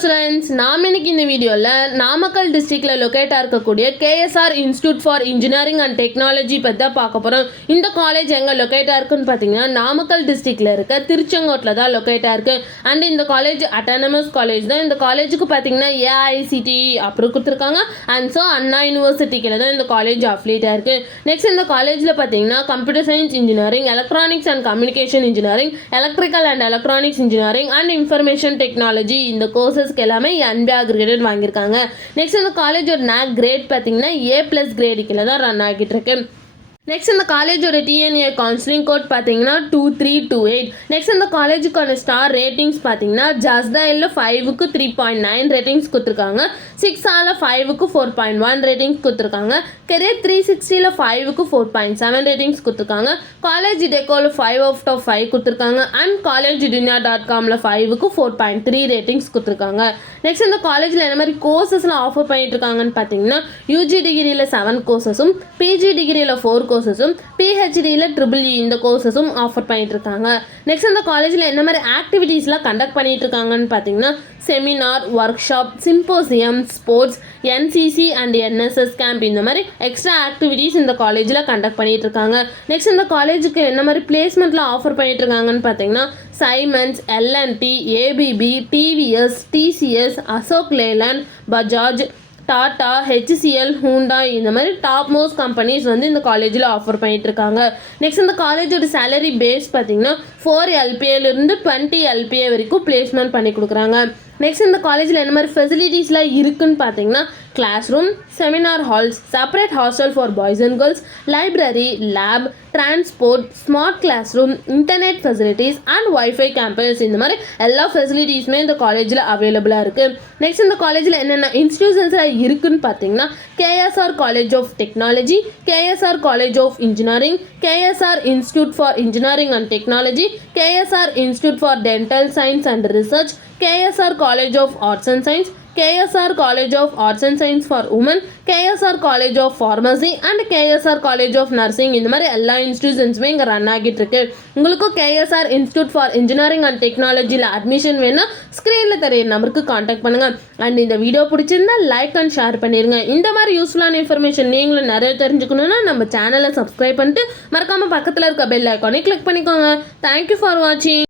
Students, நாம் இன்னைக்கு இந்த வீடியோவில் நாமக்கல் டிஸ்ட்ரிக்டில் லொக்கேட்டாக இருக்கக்கூடிய KSR institute for engineering and technology பற்றி தான் பார்க்க போகிறோம். இந்த காலேஜ் எங்கே லொக்கேட்டாக இருக்குன்னு பார்த்தீங்கன்னா நாமக்கல் டிஸ்ட்ரிக்டில் இருக்க திருச்செங்கோட்டில் தான் லொக்கேட்டாக இருக்குது. அண்ட் இந்த காலேஜ் அட்டானமஸ் காலேஜ் தான். இந்த காலேஜுக்கு பார்த்தீங்கன்னா ஏஐசிடிஇ அப்ரூவ் கொடுத்துருக்காங்க. அண்ட் ஸோ அண்ணா யூனிவர்சிட்டிக்கு தான் இந்த காலேஜ் அஃபிலியேட்டாக இருக்குது. நெக்ஸ்ட் இந்த காலேஜில் பார்த்தீங்கன்னா computer science engineering, electronics and communication engineering, electrical and electronics engineering and information technology இந்த கோர்சஸ்க்கு எல்லாமே NBA அக்ரிகேட்டட் வாங்கியிருக்காங்க. நெக்ஸ்ட் இந்த காலேஜோட NAC கிரேட் பார்த்தீங்கன்னா A+ கிரேடு கீழே தான் ரன் ஆகிட்டு இருக்கு. நெக்ஸ்ட் இந்த காலேஜோட TNA கவுன்சிலிங் கோட் பார்த்தீங்கன்னா 2328. நெக்ஸ்ட் இந்த காலேஜுக்கான ஸ்டார் ரேட்டிங்ஸ் பார்த்தீங்கன்னா ஜஸ்தாயில் 5க்கு 3.9 ரேட்டிங்ஸ் கொடுத்துருக்காங்க, 6ஆல 5க்கு 4.1 ரேட்டிங்ஸ் கொடுத்துருக்காங்க, கெரியர் 360ல் 5க்கு 4.7 ரேட்டிங்ஸ் கொடுத்துருக்காங்க, காலேஜ் டெக்கோவில் 5/5 கொடுத்துருக்காங்க அண்ட் காலேஜ் dunia.comல 5க்கு 4.3 ரேட்டிங்ஸ் கொடுத்துருக்காங்க. நெக்ஸ்ட் இந்த காலேஜில் என்ன மாதிரி கோர்சஸ்லாம் ஆஃபர் பண்ணிட்டு இருக்காங்கன்னு பார்த்தீங்கன்னா UG டிகிரியில் 7 கோர்சஸும், PG டிகிரியில் 4 கோர்சஸும், PhDயில் EEE இந்த கோர்சஸும் ஆஃபர் பண்ணிட்டு இருக்காங்க. நெக்ஸ்ட் இந்த காலேஜில் என்ன மாதிரி ஆக்டிவிட்டீஸ்லாம் கண்டக்ட் பண்ணிட்டு இருக்காங்கன்னு பார்த்தீங்கன்னா seminar, work shop, symposium, sports, NCC and NSS camp இந்த மாதிரி எக்ஸ்ட்ரா ஆக்டிவிட்டீஸ் இந்த காலேஜில் கண்டக்ட் பண்ணிட்டு இருக்காங்க. நெக்ஸ்ட் இந்த காலேஜுக்கு என்ன மாதிரி பிளேஸ்மெண்ட்லாம் ஆஃபர் பண்ணிட்டு இருக்காங்கன்னு பார்த்தீங்கன்னா Siemens, L&T, ABB, TVS, TCS, Ashok Leyland, Bajaj, Tata, HCL, Hyundai இந்த மாதிரி டாப் மோஸ்ட் கம்பெனிஸ் வந்து இந்த காலேஜில் ஆஃபர் பண்ணிட்டு இருக்காங்க. நெக்ஸ்ட் இந்த காலேஜோட சேலரி பேஸ் பார்த்தீங்கன்னா 4 LPAலேருந்து 20 LPA வரைக்கும் பிளேஸ்மெண்ட் பண்ணி கொடுக்குறாங்க. நெக்ஸ்ட் இந்த காலேஜில் என்ன மாதிரி ஃபெசிலிட்டிஸ்லாம் இருக்குன்னு பார்த்தீங்கன்னா class room, seminar halls, separate hostel for boys and girls, library, lab, transport, smart class room, internet facilities and wifi campus இந்த மாதிரி எல்லா ஃபெசிலிட்டிஸுமே இந்த காலேஜில் அவைலபிளாக இருக்குது. நெக்ஸ்ட் இந்த காலேஜில் என்னென்ன இன்ஸ்டிடியூஷன்ஸ்லாம் இருக்குன்னு பார்த்தீங்கன்னா KSR college of technology, KSR college of engineering, KSR institute for engineering and technology, KSR institute for dental science and research, KSR college of arts and science, KSR college of arts and science for women, KSR college of pharmacy and KSR college of nursing இந்த மாதிரி எல்லா இன்ஸ்டிடியூஷன்ஸுமே இங்கே run ஆகிட்டு இருக்கு. உங்களுக்கும் KSR institute for engineering and டெக்னாலஜியில் admission வேணால் ஸ்க்ரீனில் தெரிய நம்பருக்கு காண்டாக்ட் பண்ணுங்கள். அண்ட் இந்த வீடியோ பிடிச்சிருந்தா லைக் அண்ட் ஷேர் பண்ணிடுங்க. இந்த மாதிரி யூஸ்ஃபுல்லான இன்ஃபர்மேஷன் நீங்களும் நிறைய தெரிஞ்சுக்கணுன்னா நம்ம சேனலை சப்ஸ்கிரைப் பண்ணிட்டு மறக்காமல் பக்கத்தில் இருக்க பெல் ஐக்கானை கிளிக் பண்ணிக்கோங்க. தேங்க்யூ ஃபார் வாட்சிங்.